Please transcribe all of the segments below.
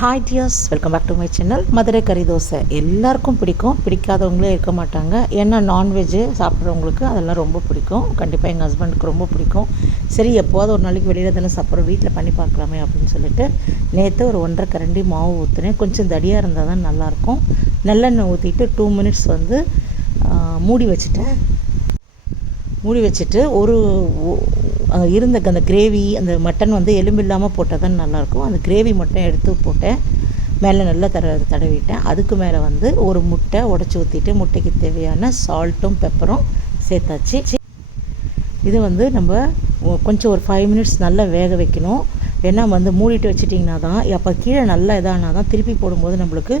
Hi dears, welcome back to my channel. Madurai கறி தோசை எல்லாருக்கும் பிடிக்கும், பிடிக்காதவங்களே இருக்க மாட்டாங்க. ஏன்னா நான்வெஜ்ஜு சாப்பிட்றவங்களுக்கு அதெல்லாம் ரொம்ப பிடிக்கும். கண்டிப்பாக எங்கள் ஹஸ்பண்டுக்கு ரொம்ப பிடிக்கும். சரி, எப்போது ஒரு நாளைக்கு வெளியில் தானே சாப்பிட்றோம், வீட்டில் பண்ணி பார்க்கலாமே அப்படின்னு சொல்லிட்டு நேற்று ஒரு 1.5 கரண்டி மாவு ஊற்றுனேன். கொஞ்சம் தடியாக இருந்தால் தான் நல்லாயிருக்கும். நல்லெண்ணெய் ஊற்றிட்டு 2 மினிட்ஸ் மூடி வச்சுட்டு ஒரு இருந்த அந்த கிரேவி, அந்த மட்டன் எலும்பு இல்லாமல் போட்டால் தான் நல்லாயிருக்கும். அந்த கிரேவி மட்டும் எடுத்து போட்டேன். மேலே நல்லா தடவிட்டேன். அதுக்கு மேலே ஒரு முட்டை உடச்சி ஊற்றிட்டு முட்டைக்கு தேவையான சால்ட்டும் பெப்பரும் சேர்த்தாச்சு. இது நம்ம கொஞ்சம் ஒரு 5 மினிட்ஸ் நல்லா வேக வைக்கணும். ஏன்னா மூடிட்டு வச்சிட்டிங்கன்னா தான், அப்போ கீழே நல்லா இதானா தான் திருப்பி போடும்போது நம்மளுக்கு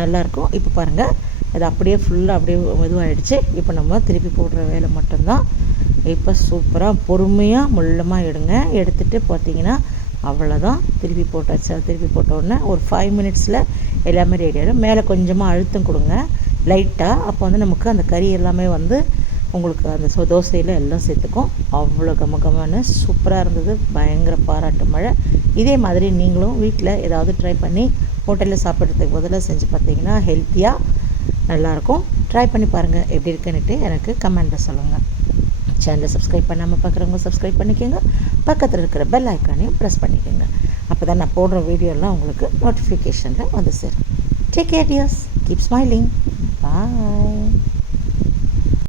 நல்லாயிருக்கும். இப்போ பாருங்கள், அது அப்படியே ஃபுல்லாக அப்படியே இதுவாகிடுச்சு. இப்போ நம்ம திருப்பி போடுற வேலை மட்டும்தான். இப்போ சூப்பராக பொறுமையாக முள்ளமாக எடுத்துகிட்டு பார்த்தீங்கன்னா அவ்வளோதான். திருப்பி போட்டாச்சு. திருப்பி போட்ட உடனே ஒரு 5 மினிட்ஸில் எல்லாமே ரெடி ஆகிடும். மேலே கொஞ்சமாக அழுத்தம் கொடுங்க லைட்டாக. அப்போ நமக்கு அந்த கறி எல்லாமே உங்களுக்கு அந்த தோசையில் எல்லாம் சேர்த்துக்கும். அவ்வளோ கமகமான சூப்பராக இருந்தது. பயங்கர பாராட்டு மழை. இதே மாதிரி நீங்களும் வீட்டில் ஏதாவது ட்ரை பண்ணி ஹோட்டலில் சாப்பிட்றதுக்கு பதிலாக செஞ்சு பார்த்தீங்கன்னா ஹெல்த்தியாக நல்லாயிருக்கும். ட்ரை பண்ணி பாருங்கள், எப்படி இருக்குன்னுட்டு எனக்கு கமெண்ட்டில் சொல்லுங்கள். சேனலை சப்ஸ்கிரைப் பண்ணாமல் பார்க்குறவங்க சப்ஸ்கிரைப் பண்ணிக்கோங்க. பக்கத்தில் இருக்கிற பெல் ஐக்கானையும் ப்ரெஸ் பண்ணிக்கோங்க. அப்போ தான் நான் போடுற வீடியோலாம் உங்களுக்கு நோட்டிஃபிகேஷனில் சேரும். Take care dears, keep smiling, பாய்.